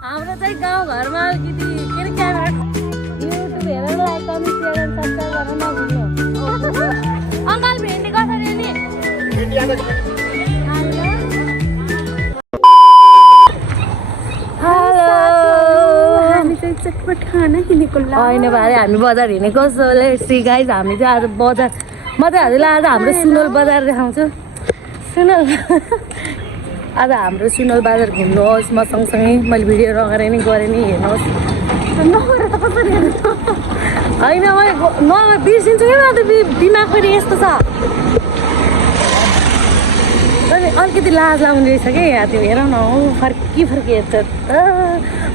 हाम्रो चाहिँ गाउँघरमा अलिकति के अरे क्यामेरा युट्युब हेरेर like comment share and subscribe गर्न नभुल्नु। अङ्कल भेन्डी कसरी नि? हेलो, हामी चाहिँ चटपट खाना किनेको ल। होइन भाइ हामी बजार हिँडेको सो लेट्स सी गाइज। हामी चाहिँ आज बजार म चाहिँ हजुरलाई आज हाम्रो सुनवल बजार देखाउँछु। सुनवल आज हाम्रो सुनवल बजार घुम्नुहोस् म सँगसँगै। मैले भिडियो नगरे नि गरेँ नि, हेर्नुहोस्। नगरेर त कसरी हेर्नु? होइन म बिर्सिन्छु क्या, म त दिमाग पनि यस्तो छ। अनि अलिकति लाज लाग्ने रहेछ कि यहाँ त्यो हेर न, फर्की हेर्छ।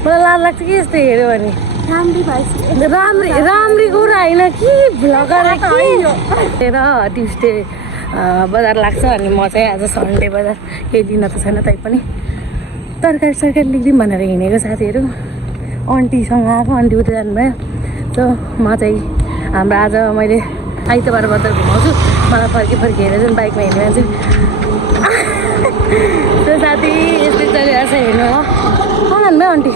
मलाई लाज लाग्छ कि यस्तो हेऱ्यो भने। राम्री कुरा होइन कि भ्लगर हेर ट्युसडे बजार लाग्छ। अनि म चाहिँ आज सन्डे बजार केही दिन त छैन तैपनि तरकारी सरकारी लिदिउँ भनेर हिँडेको साथीहरू। आन्टीसँग आएको, आन्टी उता जानुभयो। त म चाहिँ हाम्रो आज मैले आइतबार बजार घुमाउँछु। मलाई फर्की हेरेर चाहिँ बाइकमा हिँड्ने मान्छे। त्यो साथी यस्तै चलिरहेको छ, हेर्नु हो भन्नुभयो आन्टी।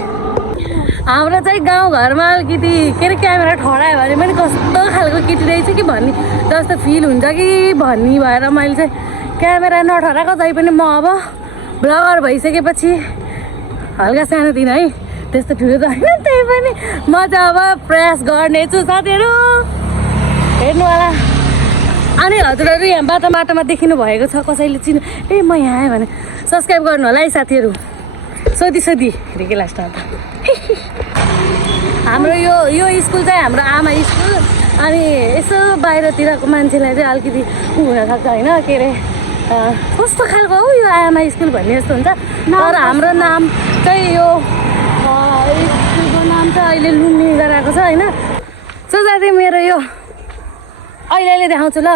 हाम्रो चाहिँ गाउँघरमा अलिकति के अरे क्यामेरा ठडायो भने पनि कस्तो खालको केटी रहेछ कि भन्ने जस्तो फिल हुन्छ कि भन्ने भएर मैले चाहिँ क्यामेरा नठडाएको। तै पनि म अब ब्लगर भइसकेपछि हल्का सानोतिनो है, त्यस्तो ठुलो त होइन, त्यही पनि म चाहिँ अब प्रयास गर्नेछु साथीहरू हेर्नु होला। अनि हजुरहरू यहाँ बाटोमा देखिनु भएको छ कसैले चिन्नु ए म यहाँ आएँ भने सब्सक्राइब गर्नु होला है साथीहरू। सोधी हेरेको लास्टमा त हाम्रो यो स्कुल चाहिँ हाम्रो आमा स्कुल। अनि यसो बाहिरतिरको मान्छेलाई चाहिँ अलिकति हुनसक्छ होइन, के अरे कस्तो खालको हो यो आमा स्कुल भन्ने जस्तो हुन्छ। तर हाम्रो नाम चाहिँ यो स्कुलको नाम चाहिँ अहिले लुम्बिनी गराएको छ होइन। सो साथी मेरो यो अहिले देखाउँछु ल,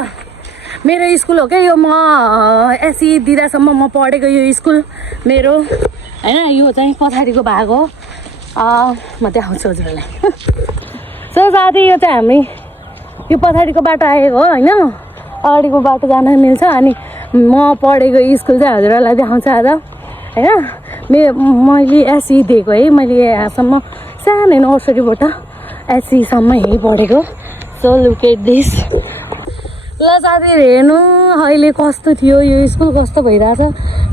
मेरो स्कुल हो क्या यो। म एससी दिदासम्म म पढेको यो स्कुल मेरो होइन। यो चाहिँ पछाडिको भाग हो, म देखाउँछु हजुरहरूलाई। सो साथी यो चाहिँ हामी यो पछाडिको बाटो आएको हो होइन, अगाडिको बाटो जान मिल्छ। अनि म पढेको स्कुल चाहिँ हजुरहरूलाई देखाउँछु आज होइन। मैले एससी दिएको है, मैले यहाँसम्म सानो नर्सरीबाट एससीसम्म यहीँ पढेको। So look at this. ल साथीहरू हेर्नु अहिले कस्तो थियो यो स्कुल, कस्तो भइरहेछ।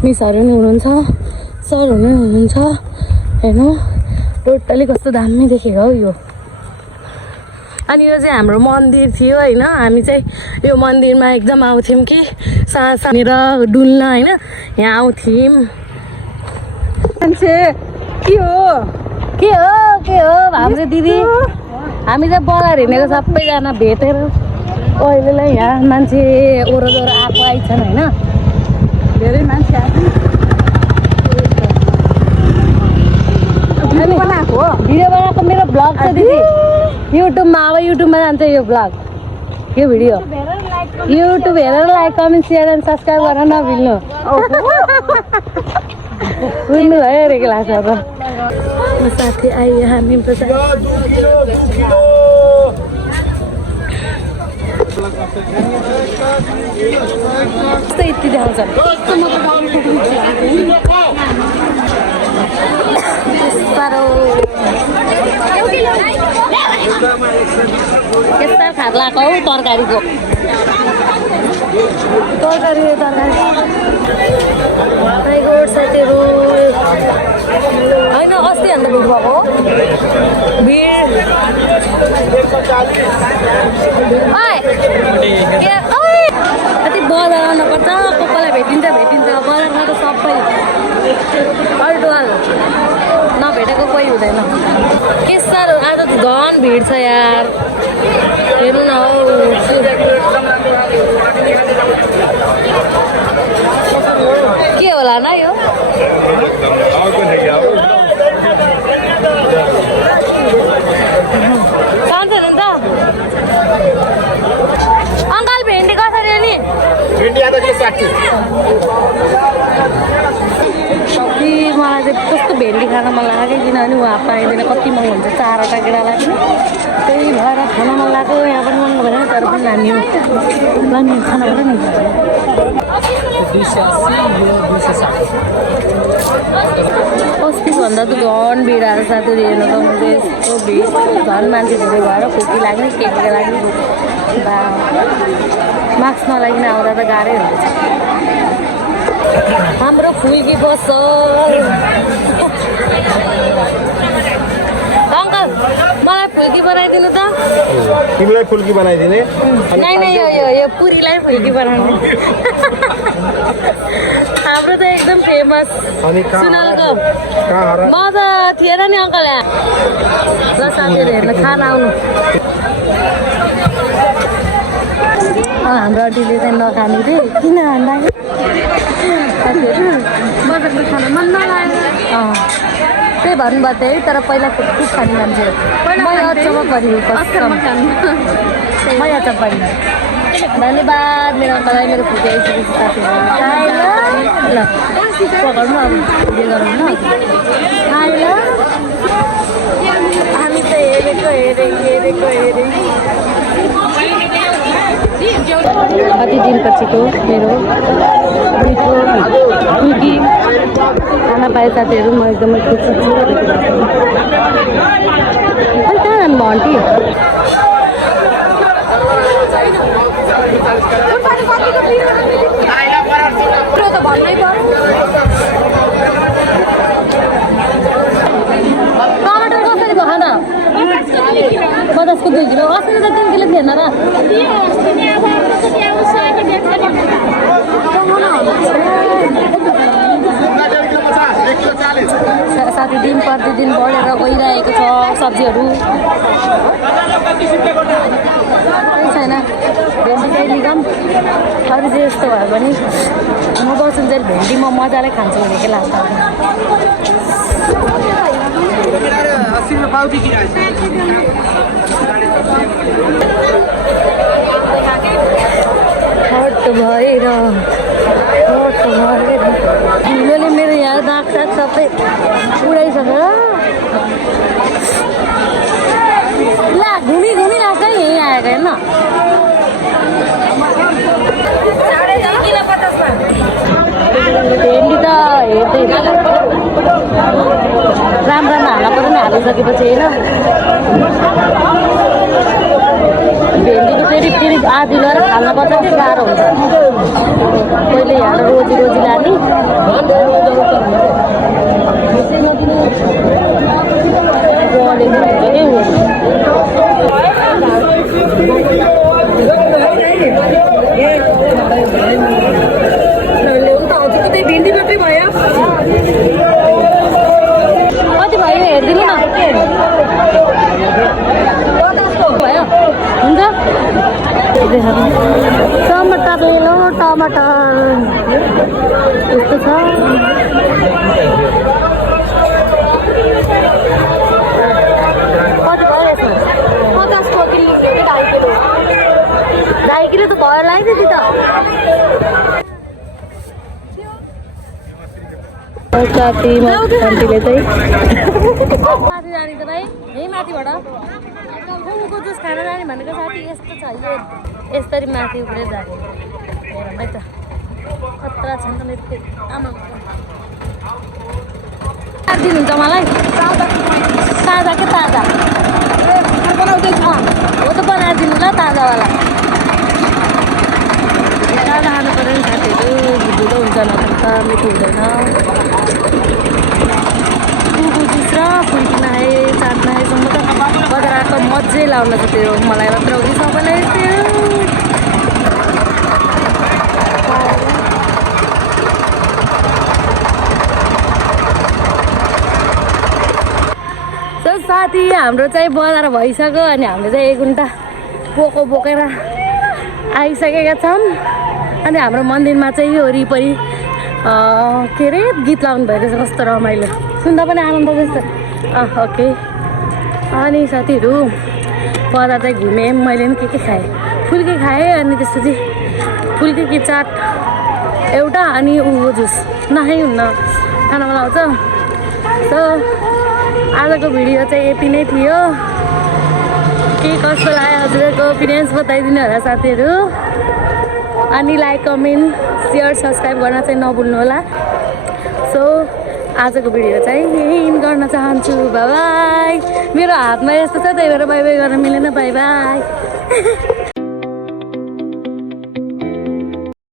मिसहरू नि हुनुहुन्छ, सरहरू नि हुनुहुन्छ, हेर्नु टोटली कस्तो दामी देखेको हौ यो। अनि यो चाहिँ हाम्रो मन्दिर थियो होइन। हामी चाहिँ यो मन्दिरमा एकदम आउँथ्यौँ कि साँझ डुल्न होइन, यहाँ आउँथ्यौँ। मान्छे के हो हाम्रो दिदी हामी चाहिँ बजार हिँडेको सबैजना भेटेर अहिलेलाई यहाँ मान्छे ओह्रादोह्रो आएको आइछन् होइन, धेरै मान्छे आएको। भिडियो बनाएको मेरो ब्लग छ दिदी युट्युबमा। अब युट्युबमा जान्छ यो ब्लग, यो भिडियो युट्युब हेरेर like comment share and subscribe गर्न नभुल्नु। बुझ्नु भयो हेरेको लाग्छ। अब साथी आइयो हामी यस्तो यति देखाउँछ। यस्ता खाट लगाएको हौ तरकारीको टाइगर साथीहरू होइन। अस्ति अन्त भिड भएको भिड कति बजार आउनुपर्छ, को कोलाई भेटिन्छ बजारमा त सबै अल्टुवाल नभेटेको कोही हुँदैन। के साह्रो आज त झन् भिड छ यार, हेर्नु न हौ। के होला न यो खान्छ नि त अङ्कल भेन्डी कसरी नि? मलाई चाहिँ कस्तो भेन्डी खान मन लाग्यो किनभने उहाँ पाइँदैन कति महँगो हुन्छ 4वटा केटालाई पनि त्यही भएर खान मन लाग्यो यहाँ पनि महँगो भएन तर पनि लाने हो खाना पनि नि 280 यो 260 अस्तिभन्दा त झन् भिड आएर साथीहरू हेर्नु त मैले यस्तो भिड झन् मान्छे धेरै भएर खोकी लाग्ने के लाग्ने मास्क नलागिकन आउँदा त गाह्रै हुन्छ हाम्रो फुल्की पसल अङ्कल मलाई फुल्की बनाइदिनु त तिमीलाई फुल्की बनाइदिने नै यो पुरीलाई फुल्की बनाउनु हाम्रो त एकदम फेमस सुनलको म त थिएन नि अङ्कल यहाँ ल साथीहरू हेर्न खान आउनु हाम्रो आन्टीले चाहिँ नखानु रे किन बजारको खाना मन नलाग्यो त्यही भन्नुभएको थियो है तर पहिला खुट्टुक खाने मान्छेहरू म अचम्म पऱ्यो म अचम्म पऱ्यो धन्यवाद मेरो अङ्कललाई मेरो फुटे आइसकेपछि साथीहरू ल पकाउनु अब भिडियो गरौँ न ल हामी त हेरेको कति दिनपछिको मेरो मिठो फुल्की खाना पाए साथीहरू म एकदमै खुसी छु कहाँ जानुभयो आन्टी टमाटर कसरी भयो खाना 50 को 2 किलो अस्ति त 3 किलो थिएन र साथी दिन प्रतिदिन बढेर गइरहेको छ सब्जीहरू छैन भेन्डी चाहिँ निगम अरू चाहिँ यस्तो भयो भने म बस्छु चाहिँ भेन्डी म मजाले खान्छु भने के लाग्छ हट भएर ढिलोले मेरो यहाँ दाग साग सबै उडाइसकेर ला घुमी लाग्छ नि यहीँ आएको हेर्न भेन्डी त हेर्दै राम्रो हाल्न पर्यो नि हालिसकेपछि होइन भेन्डीको फेरि आधी गरेर खाल्नुपर्छ कि गाह्रो हुन्छ पहिले यहाँ रोजी लाने भेन्डी मात्रै भयो कति भयो हेरिदिनु न भयो हुन्छ टमाटर लो टमाटर यस्तो छ कति भयो यसमा 50 को 2.5 किलो त भयो लाग्यो नि त साथी आन्टीले चाहिँ माथि जाने त भाइ यही माथिबाट कुकुरको जुस खान जाने भनेको साथी यस्तो छ यो यसरी माथि उफ्रेर जाने हेरौँ है त खतरा छ नि त मेरो आमा दिनुहुन्छ मलाई ताजा के ताजा बनाउँदैछ हो त बनाइदिनु ल ताजावाला ताजा खानु पऱ्यो नि साथीहरू ढिलो हुन्छ नत्र त मिठो हुँदैन कुकुर जुस र फुल्की नखाए चाट नखाएसम्म त बजार आएको मजै लाउन छ त्यो मलाई मात्र हो कि सबैलाई त्यो साथी हाम्रो चाहिँ बजार भइसक्यो अनि हामीले चाहिँ 1 घन्टा बोकेर आइसकेका छौँ अनि हाम्रो मन्दिरमा चाहिँ वरिपरि के अरे गीत लाउनु भएको छ कस्तो रमाइलो सुन्दा पनि आनन्द जस्तो ओके अनि साथीहरू बजार चाहिँ घुमेँ मैले पनि के खाएँ फुल्की खाएँ अनि त्यसपछि फुल्की चाट एउटा अनि जुस नखाइ हुन्न खाना मन आउँछ सो आजको भिडियो चाहिँ यति नै थियो। के कस्तो लाग्यो हजुरहरूको ओपिनियन्स बताइदिनु होला साथीहरू। अनि लाइक कमेन्ट सेयर सब्सक्राइब गर्न चाहिँ नभुल्नु होला। सो आजको भिडियो चाहिँ यही इन गर्न चाहन्छु। By by. मेरो हातमा यस्तो छ त्यही भएर बाई बाई गर्न मिलेन। By by.